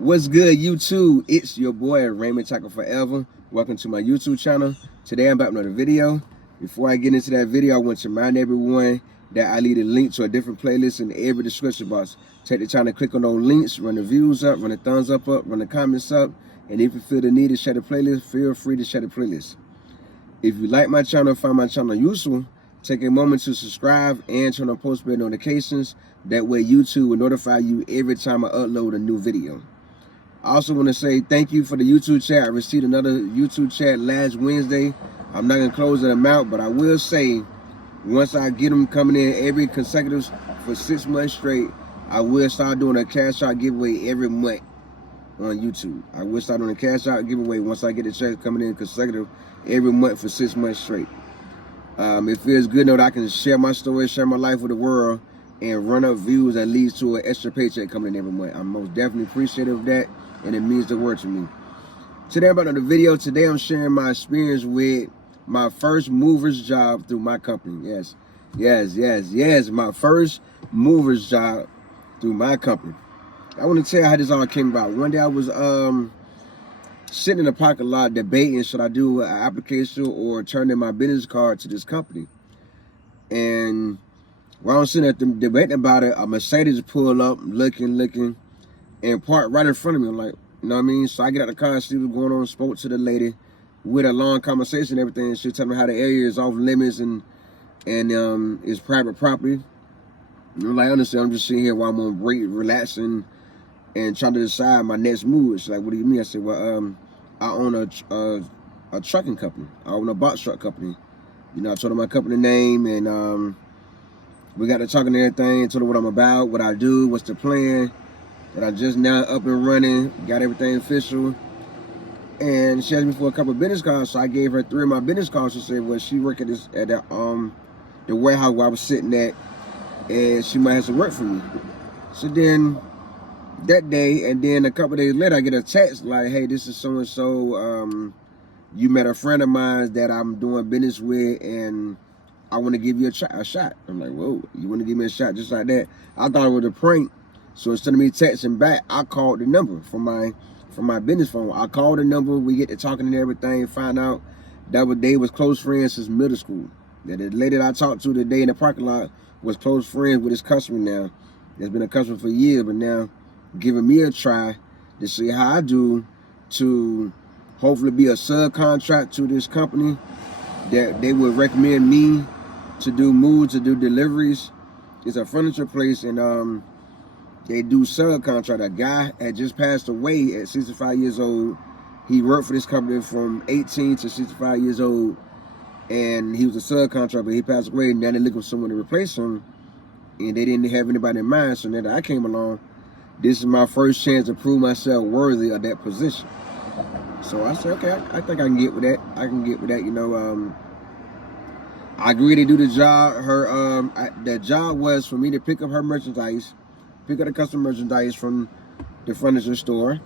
What's good, YouTube? It's your boy Raymond Tackle Forever. Welcome to my YouTube channel. Today I'm back with another video. Before I get into that video, I want to remind everyone that I leave a link to a different playlist in every description box. Take the time to click on those links, run the views up, run the thumbs up, run the comments up, and if you feel the need to share the playlist, feel free to share the playlist. If you like my channel, find my channel useful, take a moment to subscribe and turn on post bell notifications. That way YouTube will notify you every time I upload a new video. I also want to say thank you for the YouTube chat. I received another YouTube chat last Wednesday. I'm not going to close them out, but I will say once I get them coming in every consecutive for 6 months straight, I will start doing a cash out giveaway every month on YouTube. I will start doing a cash out giveaway once I get the checks coming in consecutive every month for 6 months straight. It feels good to know that I can share my story, share my life with the world, and run up views that leads to an extra paycheck coming in every month. I'm most definitely appreciative of that, and it means the world to me. Today about the video, today I'm sharing my experience with my first movers job through my company. Yes, my first movers job through my company. I want to tell you how this all came about. One day I was sitting in the parking lot debating, should I do an application or turn in my business card to this company? And while I'm sitting there debating about it, a Mercedes pulled up, looking, and parked right in front of me. I'm like, you know what I mean? So I get out the car and see what's going on, spoke to the lady with a long conversation and everything. She told me how the area is off limits and it's private property. And I'm like, honestly, I'm just sitting here while I'm on break, relaxing, and trying to decide my next move. She's like, what do you mean? I said, well, I own a trucking company. I own a box truck company. You know, I told her my company name, and we got to talking and everything. Told her what I'm about, what I do, what's the plan. That I just now up and running, got everything official. And she asked me for a couple of business cards, so I gave her 3 of my business cards. She said, well, she worked at the warehouse where I was sitting at, and she might have some work for me. So then that day, and then a couple of days later, I get a text like, hey, this is so-and-so. You met a friend of mine that I'm doing business with, and I want to give you a shot. I'm like, whoa, you want to give me a shot just like that? I thought it was a prank. So instead of me texting back, I called the number from my business phone. I called the number, we get to talking and everything, find out that they was close friends since middle school. That the lady that I talked to today in the parking lot was close friends with this customer now. That's been a customer for years, but now giving me a try to see how I do to hopefully be a subcontract to this company that they would recommend me to do moves, to do deliveries. It's a furniture place, and they do subcontract. A guy had just passed away at 65 years old. He worked for this company from 18 to 65 years old, and he was a subcontractor, but he passed away, and now they're looking for someone to replace him, and they didn't have anybody in mind. So now that I came along, this is my first chance to prove myself worthy of that position. So I said, okay, I think I can get with that. I can get with that, you know. I agreed to do the job. The job was for me to pick up her merchandise, pick up the custom merchandise from the furniture store,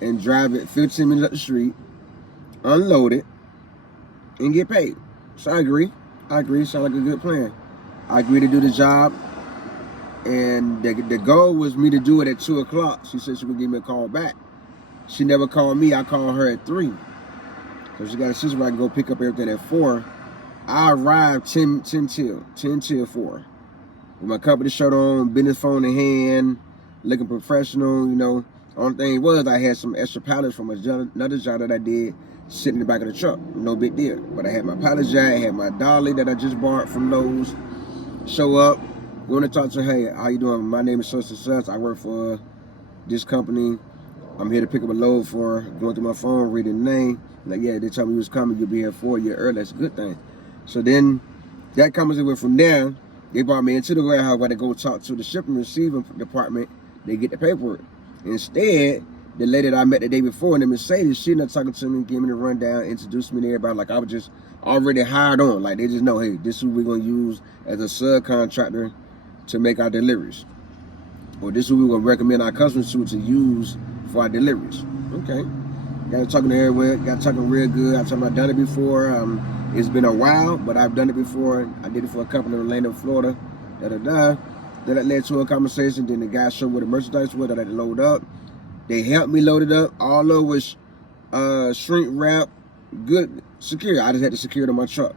and drive it 15 minutes up the street, unload it, and get paid. So I agree. Sounds like a good plan. I agreed to do the job, and the goal was me to do it at 2 o'clock. She said she would give me a call back. She never called me. I called her at 3. So she got a sister where I can go pick up everything at 4. I arrived 10 till 4. With my company shirt on, business phone in hand, looking professional, you know. Only thing was I had some extra pallets from another job that I did sitting in the back of the truck. No big deal. But I had my pallet jack, I had my dolly that I just bought from Lowe's. Show up, going to talk to her, hey, how you doing? My name is such and such. I work for this company. I'm here to pick up a load for going through my phone, reading the name. Like, yeah, they told me you was coming, you'll be here 4 years early. That's a good thing. So then that conversation went from there. They brought me into the warehouse where they go talk to the shipping and receiving department. They get the paperwork. Instead, the lady that I met the day before in the Mercedes, she not talking to me, giving me the rundown, introduced me to everybody. Like I was just already hired on. Like they just know, hey, this is who we're going to use as a subcontractor to make our deliveries. Or this is who we're going to recommend our customers to use for our deliveries. Okay. Got talking to everywhere. Got talking real good. I've done it before. It's been a while, but I've done it before. I did it for a company in Orlando, Florida. Then that led to a conversation. Then the guy showed me what the merchandise was that I had to load up. They helped me load it up. All of it was shrink wrap, good secure. I just had to secure it on my truck.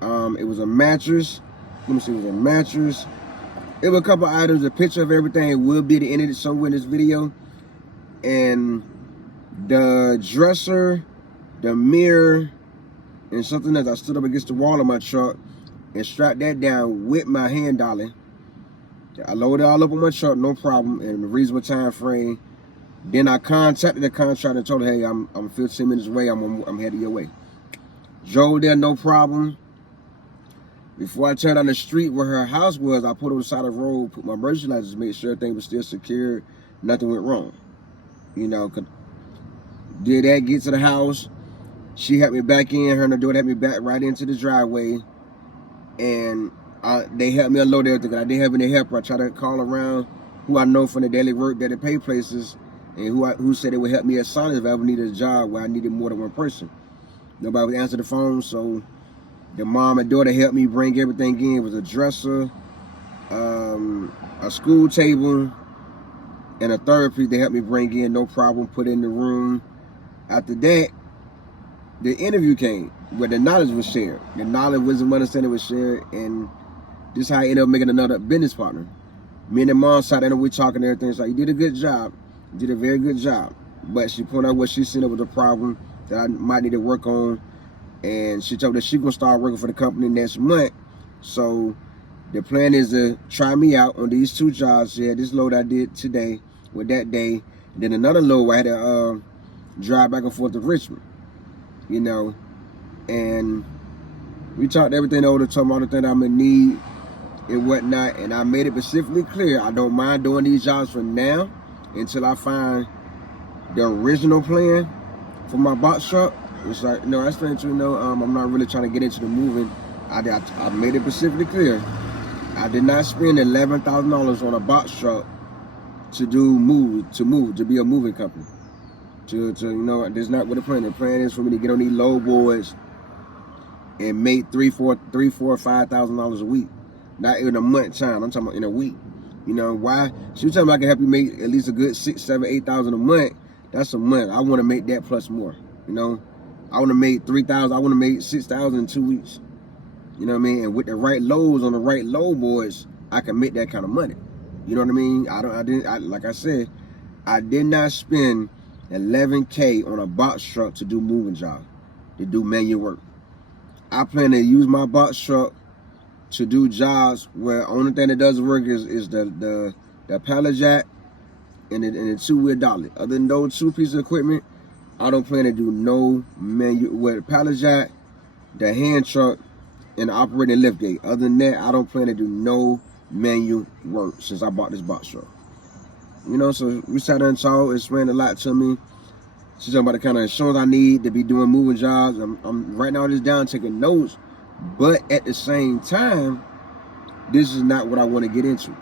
It was a mattress. Let me see, it was a mattress. It was a couple items, a picture of everything. It will be at the end of it somewhere in this video. And the dresser, the mirror, and something else. I stood up against the wall of my truck and strapped that down with my hand dolly. I loaded it all up on my truck, no problem, in a reasonable time frame. Then I contacted the contractor and told her, hey, I'm 15 minutes away, I'm headed your way. Drove there, no problem. Before I turned down the street where her house was, I put on the side of the road, put my emergency lights, made sure everything was still secured, nothing went wrong. You know, did that, get to the house. She helped me back in, her and her daughter helped me back right into the driveway. And they helped me unload everything. I didn't have any help. I tried to call around who I know from the daily work, daily pay places, and who said they would help me assign if I ever needed a job where I needed more than one person. Nobody would answer the phone, so the mom and daughter helped me bring everything in. It was a dresser, a school table, and a third piece they helped me bring in, no problem, put in the room. After that, the interview came where the knowledge was shared. The knowledge, wisdom, understanding was shared, and this is how I ended up making another business partner. Me and the mom sat there and we talking and everything. So you did a good job. You did a very good job. But she pointed out what she seen was a problem that I might need to work on. And she told me that she gonna start working for the company next month. So the plan is to try me out on these 2 jobs. Yeah, this load I did today with that day. And then another load where I had to drive back and forth to Richmond. You know, and we talked everything over, told me all the things I'm in need and whatnot, and I made it specifically clear I don't mind doing these jobs for now until I find the original plan for my box truck. It's like, no, that's fine too. No, I'm not really trying to get into the moving. I made it specifically clear. I did not spend $11,000 on a box truck to be a moving company. You know, that's not what the plan is. The plan is for me to get on these low boards and make $3,000, $4,000, $5,000 a week. Not in a month time. I'm talking about in a week. You know why? She was telling me I can help you make at least a good $6,000, $7,000, $8,000 a month. That's a month. I want to make that plus more. You know, I want to make $3,000. I want to make $6,000 in 2 weeks. You know what I mean? And with the right loads on the right low boards, I can make that kind of money. You know what I mean? Like I said, I did not spend $11K on a box truck to do moving jobs, to do manual work. I plan to use my box truck to do jobs where the only thing that doesn't work is the pallet jack and the 2-wheel dolly. Other than those 2 pieces of equipment, I don't plan to do no manual with the pallet jack, the hand truck, and the operating lift gate. Other than that, I don't plan to do no manual work since I bought this box truck. You know, so we sat there and talked, explained a lot to me. She's talking about the kind of insurance I need to be doing moving jobs. I'm right now just down taking notes, but at the same time, this is not what I want to get into.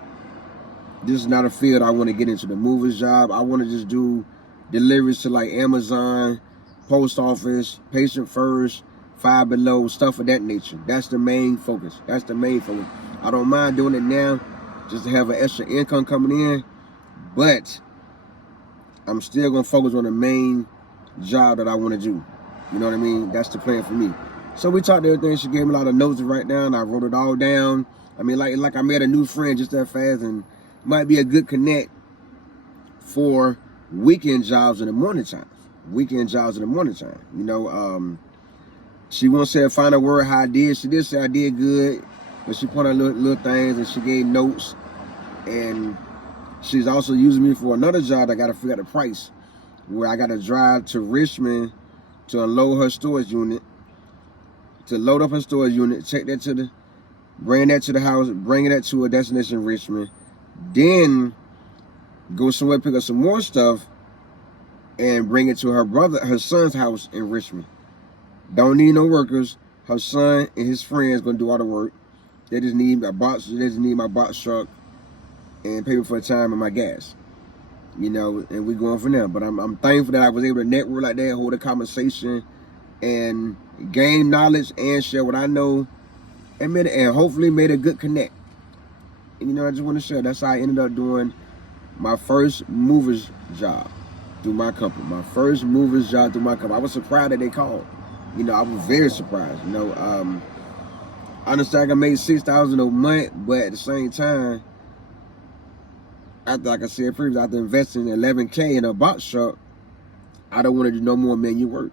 This is not a field I want to get into. The moving job, I want to just do deliveries to like Amazon, post office, patient first, Five Below, stuff of that nature. That's the main focus. That's the main focus. I don't mind doing it now just to have an extra income coming in, but I'm still going to focus on the main job that I want to do. You know what I mean? That's the plan for me. So we talked everything. She gave me a lot of notes to write down. I wrote it all down. I mean, like I met a new friend just that fast, and might be a good connect for weekend jobs in the morning time. Weekend jobs in the morning time. You know, she won't say a final word how I did. She did say I did good, but she put out little things and she gave notes. And she's also using me for another job. I got to figure out the price, where I got to drive to Richmond to unload her storage unit, to load up her storage unit, take that bring that to the house, bring that to a destination in Richmond, then go somewhere, pick up some more stuff, and bring it to her son's house in Richmond. Don't need no workers. Her son and his friends gonna do all the work. They just need a box. They just need my box truck and pay me for the time and my gas. You know, and we going from there. But I'm thankful that I was able to network like that, hold a conversation, and gain knowledge and share what I know, and hopefully made a good connect. And you know, I just want to share. That's how I ended up doing my first movers job. through my company. My first movers job through my company. I was surprised that they called. You know, I was very surprised. You know, I understand I can make $6,000 a month, but at the same time, after, like I said previously, after investing $11K in a box truck, I don't want to do no more manual work.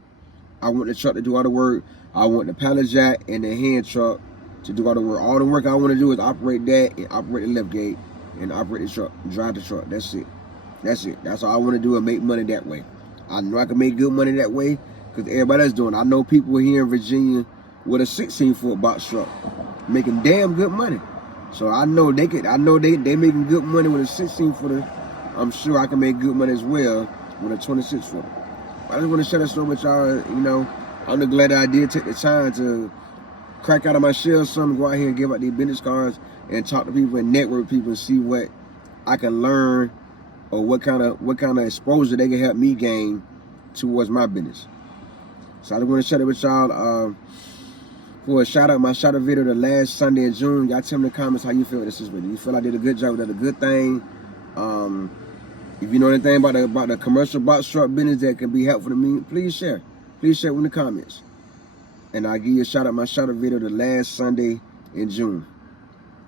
I want the truck to do all the work. I want the pallet jack and the hand truck to do all the work. All the work I want to do is operate that and operate the lift gate and operate the truck, drive the truck. That's it. That's it. That's all I want to do and make money that way. I know I can make good money that way because everybody else doing it. I know people here in Virginia with a 16-foot box truck making damn good money. So I know they could. I know they making good money with a 16-footer. I'm sure I can make good money as well with a 26-footer. I just want to share that story with y'all. You know, I'm glad that I did take the time to crack out of my shell, something, go out here and give out these business cards and talk to people and network with people and see what I can learn or what kind of exposure they can help me gain towards my business. So I just want to share it with y'all. For a shout out, my shout out video the last Sunday in June. Y'all tell me in the comments how you feel this is with it. You feel I did a good job, did a good thing. If you know anything about the commercial box truck business that can be helpful to me, please share. Please share in the comments. And I'll give you a shout out, my shout out video the last Sunday in June.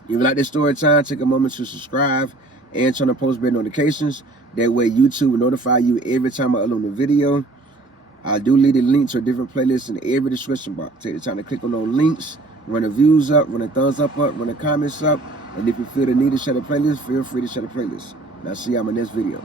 If you like this story time, take a moment to subscribe and turn on post bell notifications. That way YouTube will notify you every time I upload a video. I do leave a link to a different playlist in every description box. Take the time to click on those links, run the views up, run the thumbs up, run the comments up. And if you feel the need to share the playlist, feel free to share the playlist. And I'll see you on my next video.